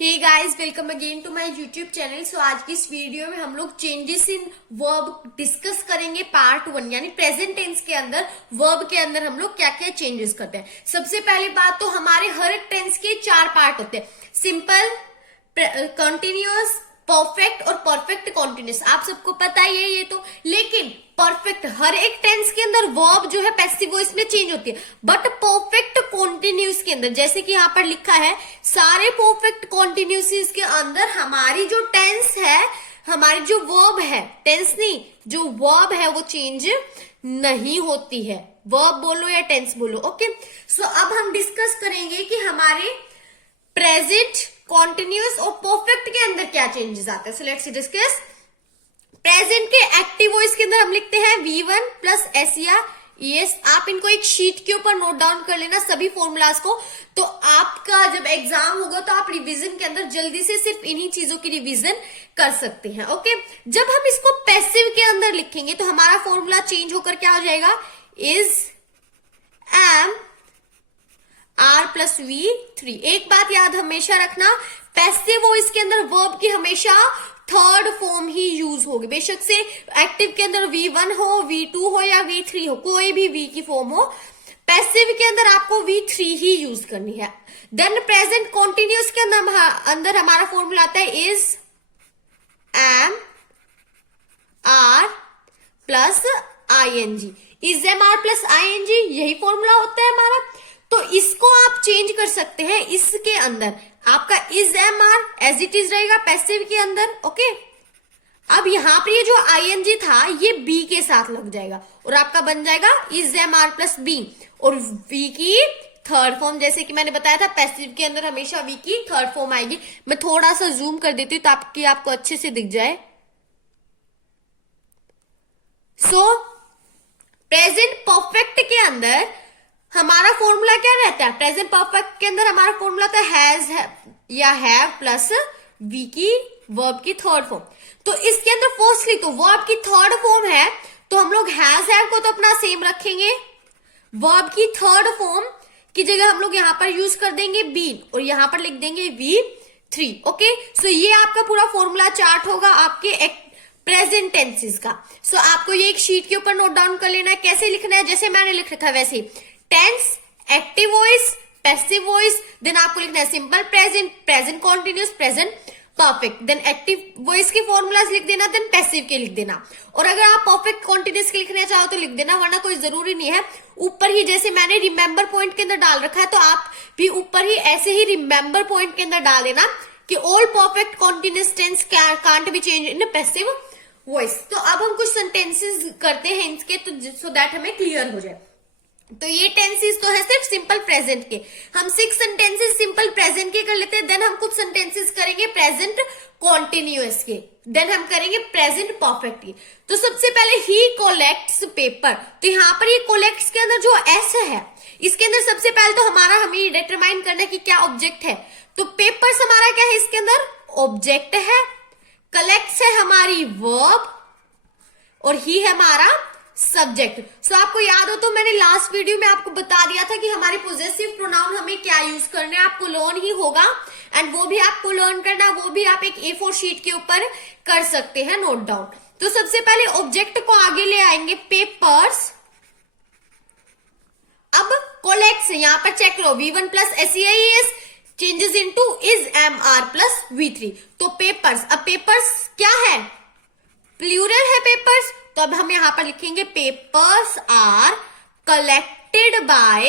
Hey guys, welcome again to my YouTube channel. So आज की इस वीडियो में हम लोग चेंजेस इन वर्ब डिस्कस करेंगे पार्ट 1, यानी प्रेजेंट टेंस के अंदर वर्ब के अंदर हम लोग क्या क्या चेंजेस करते हैं। सबसे पहली बात तो हमारे हर एक टेंस के 4 पार्ट होते हैं, सिंपल, कंटिन्यूअस, परफेक्ट और परफेक्ट कॉन्टिन्यूस। आप सबको पता ही है ये तो, लेकिन परफेक्ट हर एक टेंस के अंदर वर्ब जो है पैसिव वॉइस में चेंज होती है, बट परफेक्ट कॉन्टिन्यूस के अंदर, जैसे कि यहाँ पर लिखा है, सारे परफेक्ट कॉन्टिन्यूस के अंदर हमारी जो टेंस है, हमारी जो वर्ब है, टेंस नहीं, जो वर्ब है वो चेंज नहीं होती है। वर्ब बोलो या टेंस बोलो, ओके। सो अब हम डिस्कस करेंगे कि हमारे प्रेजेंट, कॉन्टिन्यूस और परफेक्ट के अंदर क्या चेंजेस आते हैं। So let's discuss. प्रेजेंट के एक्टिव वॉइस के अंदर हम लिखते हैं V1 प्लस एस या ES। आप इनको एक शीट के ऊपर नोट डाउन कर लेना सभी फॉर्मूलाज को, तो आपका जब एग्जाम होगा तो आप रिवीजन के अंदर जल्दी से सिर्फ इन्हीं चीजों की रिवीजन कर सकते हैं, ओके। जब हम इसको पैसिव के अंदर लिखेंगे तो हमारा फॉर्मूला चेंज होकर क्या हो जाएगा, is am R plus V3। एक बात याद हमेशा रखना, पैसिव वॉइस के अंदर वर्ब की हमेशा थर्ड फॉर्म ही यूज होगी। बेशक से एक्टिव के अंदर V1 हो, V2 हो या V3 हो, कोई भी V की फॉर्म हो, पैसिव के अंदर आपको V3 ही यूज करनी है। देन प्रेजेंट कॉन्टिन्यूस के अंदर हमारा फॉर्मूला आता है is am R plus ING। Is am R plus ING यही फॉर्मूला होता है हमारा, तो इसको आप चेंज कर सकते हैं। इसके अंदर आपका is am are as it is रहेगा पैसिव के अंदर, ओके। अब यहां पर ये जो ING था ये B के साथ लग जाएगा और आपका बन जाएगा is am are plus B, और V की थर्ड फॉर्म, जैसे कि मैंने बताया था पैसिव के अंदर हमेशा V की थर्ड फॉर्म आएगी। मैं थोड़ा सा जूम कर देती हूँ ताकि आपको अच्छे से दिख जाए। सो प्रेजेंट परफेक्ट के अंदर हमारा फॉर्मूला क्या रहता है, प्रेजेंट परफेक्ट के अंदर हमारा फॉर्मूला था हैज या हैव प्लस वी की वर्ब की थर्ड फॉर्म। तो इसके अंदर फर्स्टली तो वर्ब की थर्ड फॉर्म है, तो हम लोग हैज हैव को तो अपना सेम रखेंगे, वर्ब की थर्ड फॉर्म की जगह हम लोग यहां पर यूज कर देंगे बीन और यहां पर लिख देंगे V3, ओके। सो ये आपका पूरा फॉर्मूला चार्ट होगा आपके प्रेजेंट टेंसेस का। सो आपको ये एक शीट के ऊपर नोट डाउन कर लेना है, कैसे लिखना है, जैसे मैंने लिख रखा है वैसे ही। Tense, active voice, passive voice, then आपको लिखना है simple present, present continuous, present perfect, then active voice के फॉर्मूलाज लिख देना, देन पैसिव के लिख देना। और अगर आप परफेक्ट कॉन्टिन्यूस के लिखना चाहो तो लिख देना, वरना कोई जरूरी नहीं है। ऊपर ही जैसे मैंने रिमेंबर पॉइंट के अंदर डाल रखा है, तो आप भी ऊपर ही ऐसे ही रिमेंबर पॉइंट के अंदर डाल देना कि all perfect continuous tense can't be change in passive voice. तो अब हम कुछ सेंटेंसेस करते हैं इनके, तो सो दैट हमें क्लियर हो जाए। तो ये टेंसेस तो है सिर्फ सिंपल प्रेजेंट के, हम 6 सेंटेंसेस सिंपल प्रेजेंट के कर लेते हैं। देन हम कुछ सेंटेंसेस करेंगे प्रेजेंट कॉन्टिन्यूअस के, देन हम करेंगे प्रेजेंट परफेक्ट के। तो सबसे पहले ही कलेक्ट्स पेपर, तो यहाँ पर ये कलेक्ट्स के अंदर जो एस है, इसके अंदर सबसे पहले तो हमें डिटरमाइन करना है कि क्या ऑब्जेक्ट है। तो पेपर्स हमारा क्या है, इसके अंदर ऑब्जेक्ट है, कलेक्ट्स है हमारी वर्ब और ही है हमारा सब्जेक्ट। सो आपको याद हो तो मैंने लास्ट वीडियो में आपको बता दिया था कि हमारे पोजेसिव प्रोनाउन हमें क्या यूज करने हैं, आपको लर्न ही होगा, एंड वो भी आपको लर्न करना, वो भी आप एक A4 शीट के ऊपर कर सकते हैं नोट डाउन। तो सबसे पहले ऑब्जेक्ट को आगे ले आएंगे, पेपर्स। अब कोलेक्ट्स यहां पर चेक लो, V1 plus SEIS changes into is am are plus V3। तो पेपर्स, अब पेपर्स क्या है, प्लूरल है पेपर्स, तो अब हम यहां पर लिखेंगे papers are collected by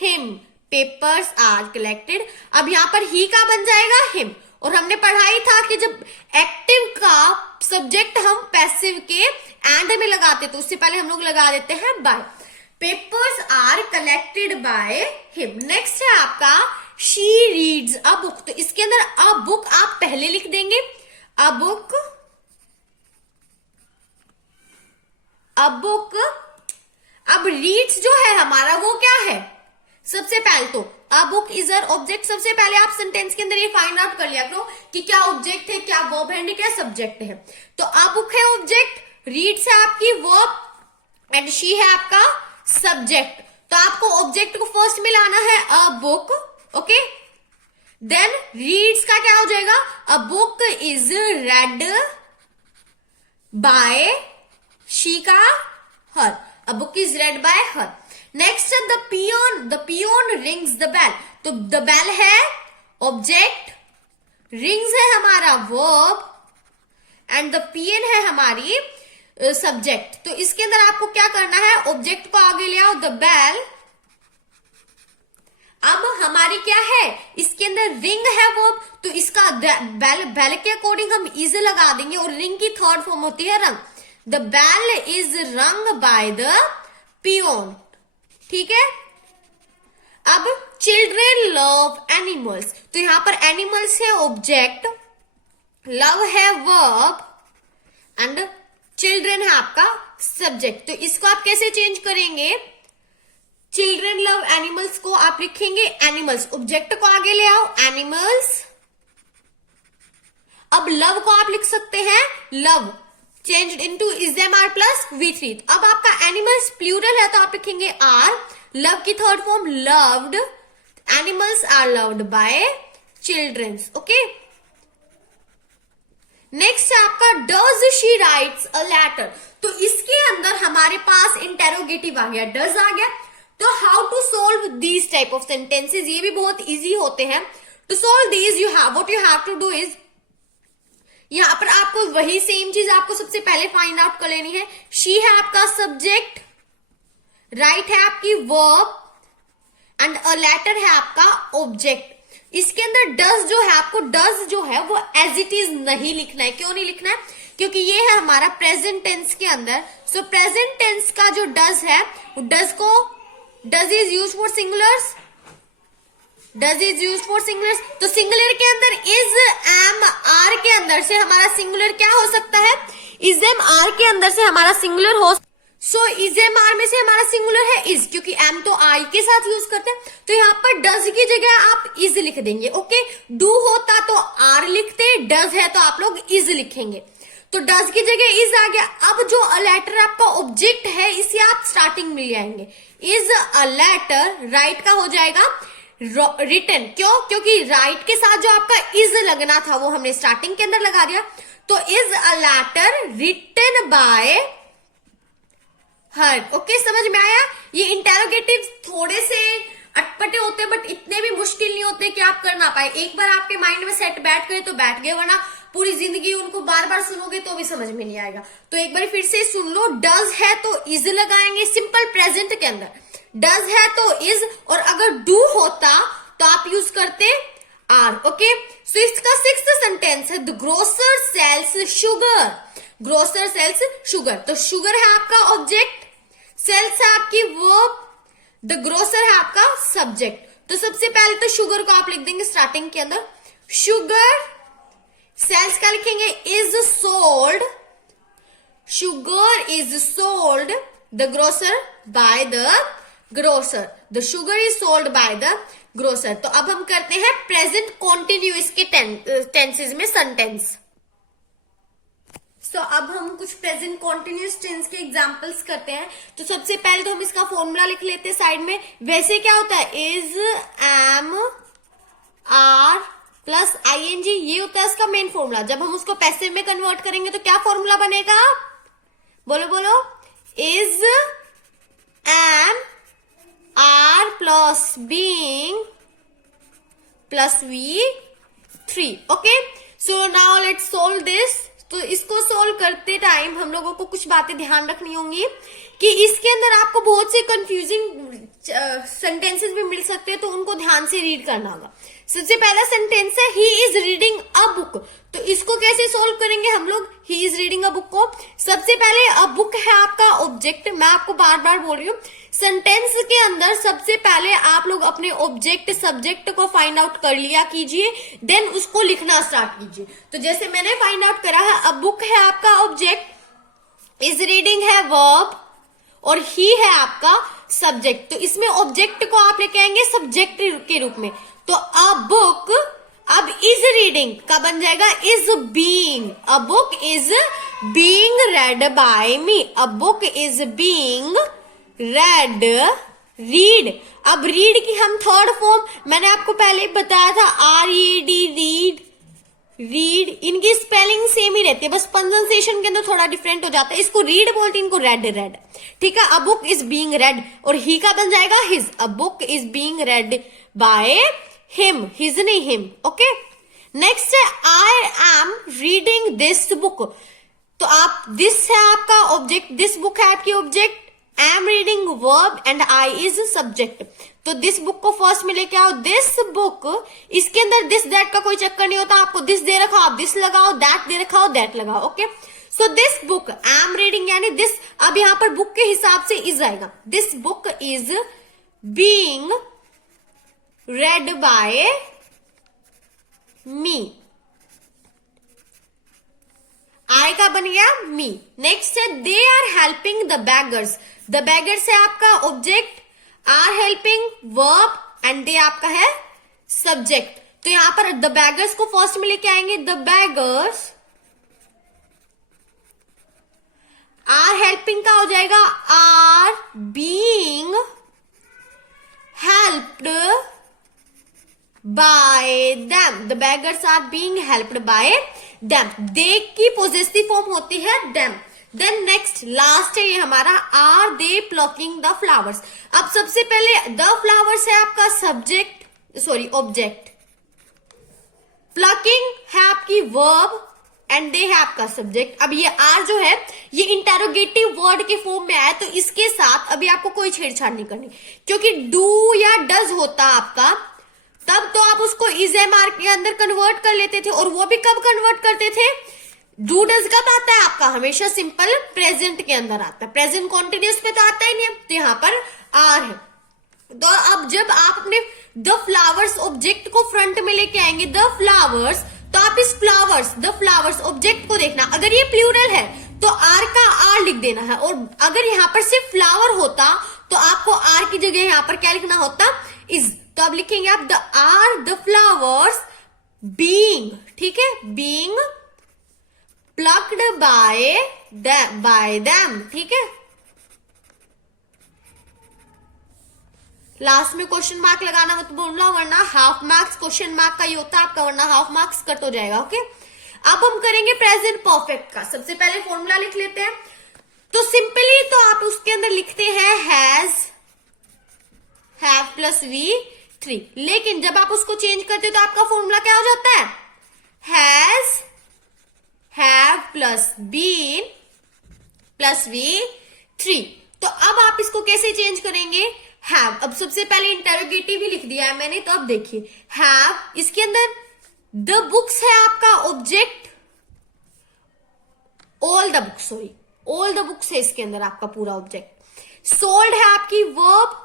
him, papers are collected. अब यहां पर ही का बन जाएगा हिम, और हमने पढ़ाई था कि जब एक्टिव का सब्जेक्ट हम पैसिव के एंड में लगाते तो उससे पहले हम लोग लगा देते हैं by. Papers are collected by him. Next है आपका शी रीड्स अ बुक, तो इसके अंदर अ बुक आप पहले लिख देंगे, अ बुक, अ बुक। अब रीड्स जो है हमारा वो क्या है, सबसे पहले तो a book is a object. सबसे पहले आप सेंटेंस के अंदर ये फाइंड आउट कर लिया करो कि क्या ऑब्जेक्ट है, क्या वर्ब है, क्या सब्जेक्ट है। तो अ बुक है ऑब्जेक्ट, रीड्स है आपकी वर्ब, एंड शी है आपका सब्जेक्ट। तो आपको ऑब्जेक्ट को फर्स्ट में लाना है a book, okay. Then reads का क्या हो जाएगा, a book is read by she का her, a book is read by her. Next the peon rings the bell, तो द बेल है ऑब्जेक्ट, रिंग्स है हमारा वर्ब एंड द पियन है हमारी सब्जेक्ट। तो इसके अंदर आपको क्या करना है, ऑब्जेक्ट को आगे ले आओ, द बेल। अब हमारी क्या है, इसके अंदर रिंग है वर्ब, तो इसका बेल के अकॉर्डिंग हम इज लगा देंगे और रिंग की थर्ड फॉर्म होती है रंग। द बेल इज रंग बाय द पियोन, ठीक है। अब चिल्ड्रेन लव एनिमल्स, तो यहां पर एनिमल्स है ऑब्जेक्ट, लव है वर्ब एंड चिल्ड्रेन है आपका सब्जेक्ट। तो इसको आप कैसे चेंज करेंगे, चिल्ड्रेन लव एनिमल्स को आप लिखेंगे एनिमल्स, ऑब्जेक्ट को आगे ले आओ एनिमल्स। अब लव को आप लिख सकते हैं love, changed into is am are plus V3। अब आपका एनिमल्स प्लूरल है तो आप लिखेंगे आर, लव की third form loved, animals are loved by childrens, okay. Next है आपका does she writes a letter, तो इसके अंदर हमारे पास इंटेरोगेटिव आ गया, डज आ गया। तो how to solve these type of sentences, ये भी बहुत इजी होते हैं। To solve these you have what you have to do is, यहां पर आपको वही सेम चीज आपको सबसे पहले फाइंड आउट कर लेनी है। शी है आपका सब्जेक्ट, राइट है आपकी वर्ब एंड अ लेटर है आपका ऑब्जेक्ट। इसके अंदर डज जो है, आपको डज जो है वो एज इट इज नहीं लिखना है। क्यों नहीं लिखना है, क्योंकि ये है हमारा प्रेजेंट टेंस के अंदर। सो प्रेजेंट टेंस का जो डज है, डज को, does is use for singulars, does is use for singulars. तो सिंगुलर के अंदर इज एम आर के अंदर से हमारा सिंगुलर क्या हो सकता है, इज एम आर के अंदर से हमारा सिंगुलर हो। सो इज एम आर में से हमारा सिंगुलर है इज, क्योंकि एम तो आई के साथ यूज करते हैं। तो यहाँ पर डज की जगह आप इज लिख देंगे, ओके। डू होता तो आर लिखते, डज है तो आप लोग इज लिखेंगे। तो डज की जगह इज आ गया। अब जो अ लेटर आपका ऑब्जेक्ट है, इसे आप स्टार्टिंग में ले आएंगे। इज अ लेटर, राइट का हो जाएगा रिटन। क्यों, क्योंकि राइट के साथ जो आपका इज लगना था वो हमने स्टार्टिंग के अंदर लगा दिया। तो is a letter written by her, okay, समझ में आया। ये इंटेरोगेटिव थोड़े से अटपटे होते हैं बट इतने भी मुश्किल नहीं होते कि आप कर ना पाए। एक बार आपके माइंड में सेट बैठ गए तो बैठ गए, वरना पूरी जिंदगी उनको बार बार सुनोगे तो भी समझ में नहीं आएगा। तो एक बार फिर से सुन लो, डज है तो इज लगाएंगे सिंपल प्रेजेंट के अंदर, डज है तो इज, और अगर डू होता तो आप यूज करते आर, ओके। सो इसका सिक्स्थ सेंटेंस है, the grocer sells sugar, grocer sells sugar. तो शुगर है आपका ऑब्जेक्ट, सेल्स है आपकी वर्ब, द ग्रोसर है आपका सब्जेक्ट। तो सबसे पहले तो शुगर को आप लिख देंगे स्टार्टिंग के अंदर, शुगर, सेल्स का लिखेंगे is sold, sugar is sold the grocer by the grocer, the sugar is sold by the grocer. तो अब हम करते हैं प्रेजेंट कॉन्टिन्यूअस के टेंसेस में सेंटेंस। तो अब हम कुछ प्रेजेंट कॉन्टिन्यूअस टेंस के एग्जांपल्स करते हैं। तो सबसे पहले तो हम इसका फॉर्मूला लिख लेते हैं साइड में। वैसे क्या होता है, is am are plus ING, ये होता है इसका मेन फॉर्मूला। जब हम उसको पैसिव में कन्वर्ट करेंगे तो क्या फॉर्मूला बनेगा, बोलो बोलो, is am are plus being plus V3, okay. So now let's solve this. तो इसको सोल्व करते टाइम हम लोगों को कुछ बातें ध्यान रखनी होंगी कि इसके अंदर आपको बहुत से कंफ्यूजिंग सेंटेंसेस भी मिल सकते हैं, तो उनको ध्यान से रीड करना होगा। सबसे पहला सेंटेंस है he is reading a book. तो इसको कैसे सोल्व करेंगे हम लोग, he is reading a book को। सबसे पहले अ बुक है आपका ऑब्जेक्ट। मैं आपको बार बार बोल रही हूँ, सेंटेंस के अंदर सबसे पहले आप लोग अपने ऑब्जेक्ट सब्जेक्ट को फाइंड आउट कर लिया कीजिए, देन उसको लिखना स्टार्ट कीजिए। तो जैसे मैंने फाइंड आउट करा है, अ बुक है आपका ऑब्जेक्ट, इज रीडिंग है वर्ब और ही है आपका सब्जेक्ट। तो इसमें ऑब्जेक्ट को आप लेके आएंगे सब्जेक्ट के रूप में। तो अ बुक, अब इज रीडिंग का बन जाएगा is being, a book is being read by me, a book is being read read. अब रीड की हम थर्ड फॉर्म, मैंने आपको पहले ही बताया था, RED, रीड, रीड, इनकी स्पेलिंग सेम ही रहती है, बस प्रोनाउंसिएशन के अंदर थोड़ा डिफरेंट हो जाता है। इसको रीड बोलते हैं, इनको रेड, रेड, ठीक है। A book is being red, और ही का बन जाएगा his. A book is being read by him, his नहीं हिम, ओके। नेक्स्ट है I am reading this book. तो आप, दिस है आपका ऑब्जेक्ट, दिस बुक है आपकी object, am reading verb and I is subject. तो दिस बुक को फर्स्ट में लेके आओ, दिस बुक, इसके अंदर दिस दैट का कोई चक्कर नहीं होता, आपको दिस दे रखा हो आप दिस लगाओ, दैट दे रखा हो दैट लगाओ, okay. So this book, am reading यानी दिस, अब यहां पर बुक के हिसाब से इज आएगा, this book is being read by me, I का बन गया मी। नेक्स्ट है they are helping the beggars. The beggars है आपका object, are helping verb and they आपका है सब्जेक्ट। तो यहां पर द बेगर्स को फर्स्ट में लेके आएंगे, द बेगर्स आर हेल्पिंग का हो जाएगा are being helped by them. The beggars are being helped by them. They की पोजेसिव फॉर्म होती है देम। देन नेक्स्ट लास्ट है ये हमारा, are they plucking the flowers. अब सबसे पहले द फ्लावर्स है आपका सब्जेक्ट, सॉरी ऑब्जेक्ट, प्लकिंग है आपकी वर्ब एंड दे है आपका सब्जेक्ट। अब ये आर जो है ये इंटेरोगेटिव वर्ड के फॉर्म में आया, तो इसके साथ अभी आपको कोई छेड़छाड़ नहीं करनी, क्योंकि डू या डज होता आपका तब तो आप उसको इज एम आर के अंदर कन्वर्ट कर लेते थे, और वो भी कब कन्वर्ट करते थे, डू डज कब आता है आपका, हमेशा सिंपल प्रेजेंट के अंदर आता है, प्रेजेंट कॉन्टिन्यूस पे तो आता ही नहीं है, तो यहां पर आर है। तो अब जब आप अपने द फ्लावर्स ऑब्जेक्ट को फ्रंट में लेके आएंगे, द फ्लावर्स, तो आप इस फ्लावर्स, द फ्लावर्स ऑब्जेक्ट को देखना, अगर ये प्लूरल है तो आर का आर लिख देना है, और अगर यहां पर सिर्फ फ्लावर होता तो आपको आर की जगह यहां पर क्या लिखना होता, इज। तो अब लिखेंगे आप the are the flowers being, ठीक है, बीइंग प्लक्ड बाय देम, ठीक है। लास्ट में क्वेश्चन मार्क लगाना मत भूलना, वरना हाफ मार्क्स क्वेश्चन मार्क का ही होता है आपका, वरना हाफ मार्क्स कट हो जाएगा, ओके। अब हम करेंगे प्रेजेंट परफेक्ट का। सबसे पहले फॉर्मूला लिख लेते हैं। तो सिंपली तो आप उसके अंदर लिखते हैं हैज, हैव प्लस V3, लेकिन जब आप उसको चेंज करते हो तो आपका फॉर्मूला क्या हो जाता है, has, have plus been plus V3। तो अब आप इसको कैसे चेंज करेंगे, हैव। अब सबसे पहले इंटेरोगेटिव ही लिख दिया है मैंने, तो अब देखिए हैव, इसके अंदर द बुक्स है आपका object, all the books, sorry all the books है इसके अंदर आपका पूरा ऑब्जेक्ट, सोल्ड है आपकी वर्ब,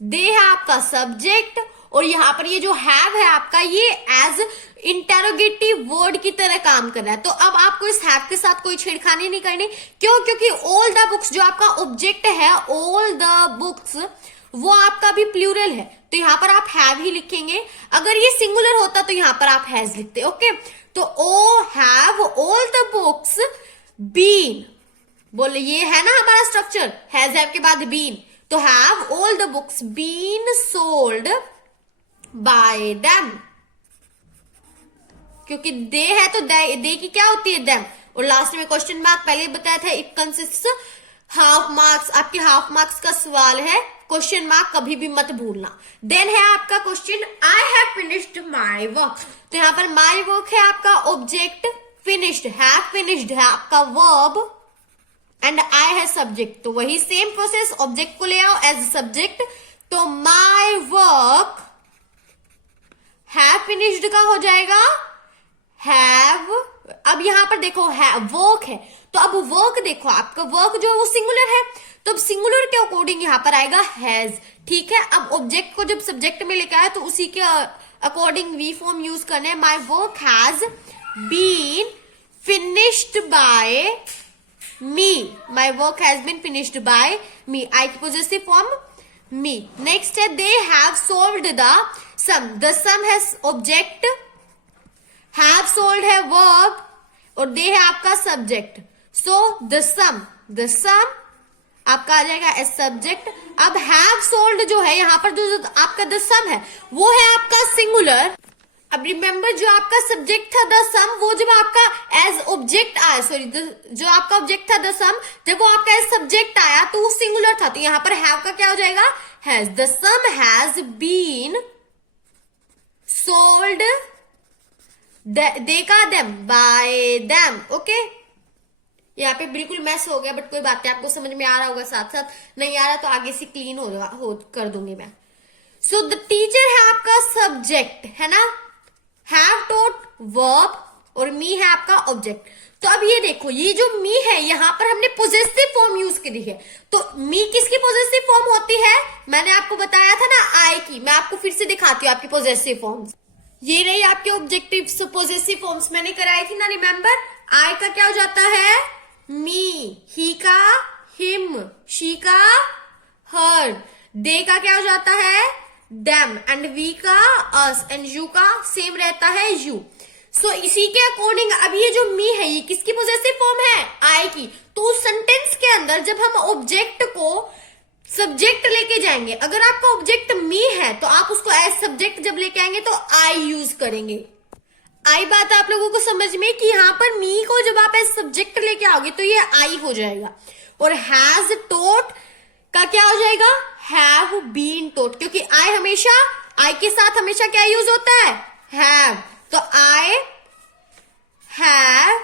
दे है आपका सब्जेक्ट, और यहां पर ये जो हैव है आपका ये एज इंटेरोगेटिव वर्ड की तरह काम कर रहा है। तो अब आपको इस हैव के साथ कोई छेड़खानी नहीं करनी, क्यों, क्योंकि ऑल द बुक्स जो आपका ऑब्जेक्ट है, ऑल द बुक्स, वो आपका भी प्लूरल है, तो यहां पर आप हैव ही लिखेंगे। अगर ये सिंगुलर होता तो यहां पर आप हैज लिखते, ओके। तो oh have all the books been, बोले ये है ना हमारा स्ट्रक्चर, हैज हैव के बाद बीन, तो have all the books been sold by them, क्योंकि दे है तो दे की क्या होती है, देम। और लास्ट में क्वेश्चन मार्क पहले ही बताया था, इट कंसिस्ट हाफ मार्क्स, आपके हाफ मार्क्स का सवाल है, क्वेश्चन मार्क कभी भी मत भूलना। देन है आपका question, I have finished my work. तो यहां पर माई वर्क है आपका ऑब्जेक्ट, फिनिश्ड, हैव फिनिश्ड है आपका वर्ब, एंड आई है सब्जेक्ट। तो वही सेम प्रोसेस, ऑब्जेक्ट को ले आओ एज सब्जेक्ट, तो माई वर्क हैव फिनिश्ड का हो जाएगा हैव। अब यहां पर देखो वर्क है, तो अब वर्क देखो आपका वर्क जो है वो सिंगुलर है, तो अब सिंगुलर के अकॉर्डिंग यहां पर आएगा हैज, ठीक है। अब ऑब्जेक्ट को जब सब्जेक्ट में लेकर आया तो उसी के अकॉर्डिंग वी फॉर्म यूज करने, my work has been finished by me, my work has been finished by me, I की पॉजिटिव फॉर्म मी। नेक्स्ट है they have solved the sum, the sum है ऑब्जेक्ट, हैव सोल्ड है verb, और they है आपका subject, so the सम आपका आ जाएगा as subject. अब हैव सोल्ड जो है यहाँ पर जो आपका द सम है वो है आपका सिंगुलर। अब रिमेंबर जो आपका सब्जेक्ट था द सम, वो जब आपका एज ऑब्जेक्ट आया, सॉरी जो आपका ऑब्जेक्ट था द सम, जब वो आपका एज सब्जेक्ट आया तो वो सिंगुलर था, तो यहाँ पर हैव का क्या हो जाएगा, has. The sum has been sold, they का देम, बाय देम। ओके, यहाँ पे बिल्कुल मैस हो गया, बट कोई बात नहीं, आपको समझ में आ रहा होगा, साथ साथ नहीं आ रहा तो आगे से क्लीन हो कर दूंगी मैं। सो द टीचर है आपका सब्जेक्ट, है ना, हैव टॉट वर्ब, और मी है आपका ऑब्जेक्ट। तो अब ये देखो, ये जो मी है यहाँ पर हमने पोजेसिव फॉर्म यूज करी है। तो मी किसकी पोजेसिव फॉर्म होती है, मैंने आपको बताया था ना, आई की। मैं आपको फिर से दिखाती हूँ आपकी पोजेसिव फॉर्म्स। ये रही आपके ऑब्जेक्टिव पोजेसिव फॉर्म्स, मैंने कराई थी ना, रिमेंबर। आई का क्या हो जाता है, मी, ही का हिम, शी का हर, दे का क्या हो जाता है, देम, एंड वी का अस, एंड यू का सेम रहता है, यू। सो इसी के अकॉर्डिंग अब ये जो मी है ये किसकी पोजेसिव फॉर्म है, आई की। तो उस सेंटेंस के अंदर जब हम ऑब्जेक्ट को सब्जेक्ट लेके जाएंगे, अगर आपका ऑब्जेक्ट मी है तो आप उसको एज सब्जेक्ट जब लेके आएंगे तो आई यूज करेंगे। आई बात आप लोगों को समझ में कि यहाँ पर मी को जब आप एज सब्जेक्ट लेके आओगे तो ये आई हो जाएगा। और हैज टोट का क्या हो जाएगा, हैव बीन टोट, क्योंकि आई के साथ हमेशा क्या यूज होता है, हैव। तो I have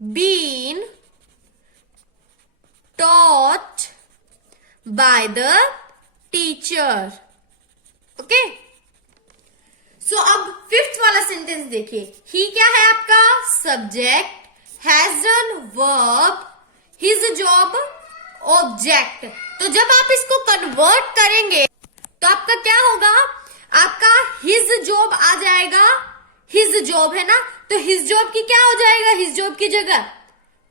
been taught by the teacher. Okay, so अब फिफ्थ वाला सेंटेंस देखिए, ही क्या है आपका subject, has done verb, his job object. तो जब आप इसको कन्वर्ट करेंगे तो आपका क्या होगा, आपका हिज जॉब आ जाएगा, हिज जॉब है ना, तो हिज जॉब की क्या हो जाएगा, हिज जॉब की जगह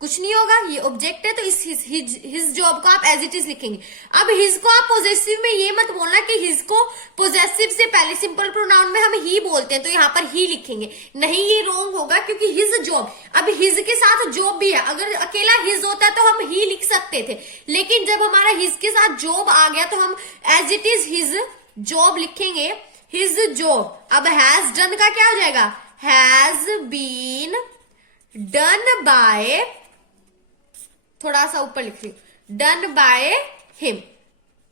कुछ नहीं होगा, ये ऑब्जेक्ट है तो इस हिज जॉब को आप एज इट इज लिखेंगे। अब हिज को आप पॉजेसिव में ये मत बोलना कि हिज को पॉजेसिव से पहले सिंपल प्रोनाउन में हम ही बोलते हैं तो यहाँ पर ही लिखेंगे, नहीं, ये रॉन्ग होगा, क्योंकि हिज जॉब, अब हिज के साथ जॉब भी है। अगर अकेला हिज होता तो हम ही लिख सकते थे, लेकिन जब हमारा हिज के साथ जॉब आ गया तो हम as it is his job लिखेंगे, हिज जॉब। अब हैज डन का क्या हो जाएगा, हैज बीन डन बाय, थोड़ा सा ऊपर लिख ली, done by him.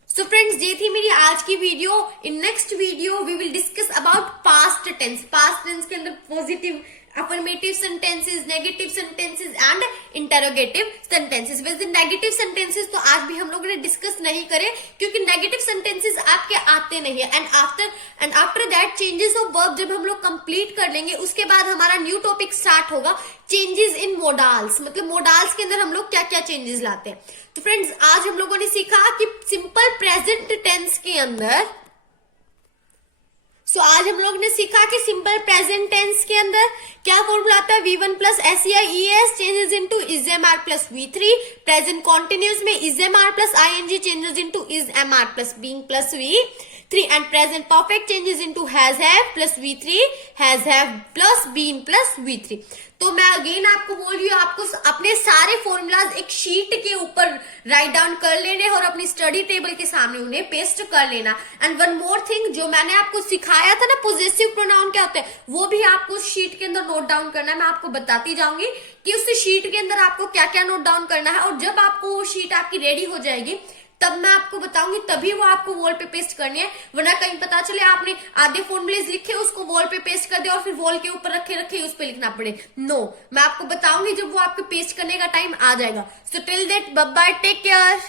So friends, ये थी मेरी आज की video. In next video we will discuss about past tense. Past tense के अंदर positive, affirmative sentences, negative sentences and interrogative sentences. वैसे नेगेटिव सेंटेंसेस तो आज भी हम लोगों ने डिस्कस नहीं करे, क्योंकि नेगेटिव सेंटेंसेस आपके आते नहीं है। And after that changes of verb जब हम लोग कंप्लीट कर लेंगे, उसके बाद हमारा न्यू टॉपिक स्टार्ट होगा, चेंजेस इन मोडाल्स। मतलब मोडाल्स के अंदर हम लोग क्या क्या चेंजेस लाते हैं। तो फ्रेंड्स, आज हम लोगों ने सीखा कि सिंपल प्रेजेंट टेंस के अंदर, आज हम लोग ने सीखा कि सिंपल प्रेजेंट टेंस के अंदर क्या फॉर्मूला आता है, V1 plus SEIES changes into is am are plus V3। Present continuous में is am are plus ING changes into is am are plus being plus V3। And present perfect changes into has have plus V3, has have plus been plus V3। तो मैं again आपको बोल रही हूँ, आपको अपने सारे फॉर्मूलाज एक शीट के ऊपर राइट डाउन कर लेने और अपनी स्टडी टेबल के सामने उन्हें पेस्ट कर लेना। एंड वन मोर थिंग, जो मैंने आपको सिखाया था ना पॉजेसिव प्रोनाउन क्या होते हैं, वो भी आपको शीट के अंदर नोट डाउन करना है। मैं आपको बताती जाऊंगी कि उस शीट के अंदर आपको क्या क्या नोट डाउन करना है, और जब आपको वो शीट आपकी रेडी हो जाएगी तब मैं आपको बताऊंगी, तभी वो आपको वॉल पे पेस्ट करनी है। वरना कहीं पता चले आपने आधे फॉर्मूलेज लिखे, उसको वॉल पे पेस्ट कर दिया और फिर वॉल के ऊपर रखे उस पे लिखना पड़े। नो, मैं आपको बताऊंगी जब वो आपके पेस्ट करने का टाइम आ जाएगा। So till that, bye bye, take care.